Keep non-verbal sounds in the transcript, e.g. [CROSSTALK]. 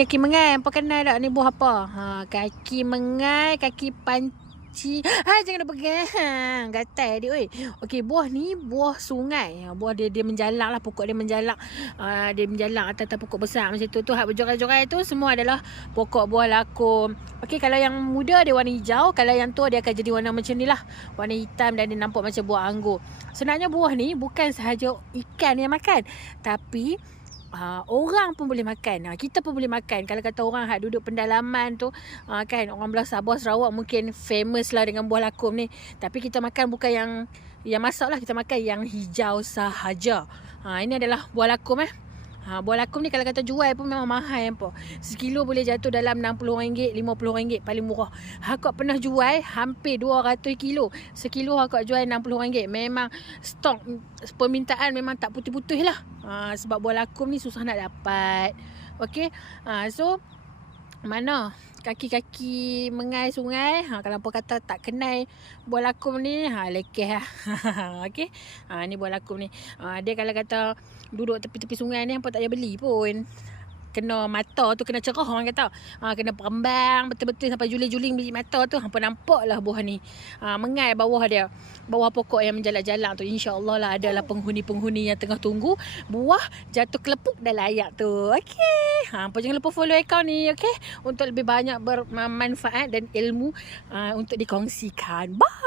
kaki mengai. Apa kenal tak ni buah apa? Ha, kaki mengai, kaki panci. Ha, jangan pegang. Gatal dia oi. Okey, buah ni buah sungai. Ha, buah dia dia menjalak lah. Pokok dia menjalak. Uh, dia menjalak atas-atas pokok besar macam tu. Tu hak berjorai-jorai tu semua adalah pokok buah lakum. Okey, kalau yang muda dia warna hijau. Kalau yang tua dia akan jadi warna macam ni lah. Warna hitam dan dia nampak macam buah anggur. Sebenarnya buah ni bukan sahaja ikan yang makan. Tapi Uh, orang pun boleh makan. Uh, kita pun boleh makan. Kalau kata orang hak duduk pendalaman tu uh, kan orang belah Sabah Sarawak mungkin famous lah dengan buah lakum ni. Tapi kita makan bukan yang yang masak lah kita makan yang hijau sahaja. Ha, ini adalah buah lakum eh. Ha, buah lakum ni kalau kata jual pun memang mahal apa. Sekilo boleh jatuh dalam RM60, RM50 paling murah. Hakak pernah jual hampir 200 kilo. Sekilo hakak jual RM60. Memang stok permintaan memang tak putih-putih lah. Ha, sebab buah lakum ni susah nak dapat. Okay. Ha, so mana kaki-kaki mengai sungai. Ha, kalau apa kata tak kenal buah lakum ni ha lekeh lah. [LAUGHS] Okey? Ha ni buah lakum ni. Ha, dia kalau kata duduk tepi-tepi sungai ni apa tak payah beli pun kena mata tu kena cerah orang kata. Ha, kena perembang betul-betul sampai juling-juling biji mata tu hampa nampak lah buah ni. Ha, mengai bawah dia. Bawah pokok yang menjalak-jalak tu. insyaAllah lah ada lah penghuni-penghuni yang tengah tunggu. Buah jatuh kelepuk dah layak tu. Okey. Ha, hampa jangan lupa follow account ni okey? Untuk lebih banyak bermanfaat dan ilmu uh, untuk dikongsikan. Bye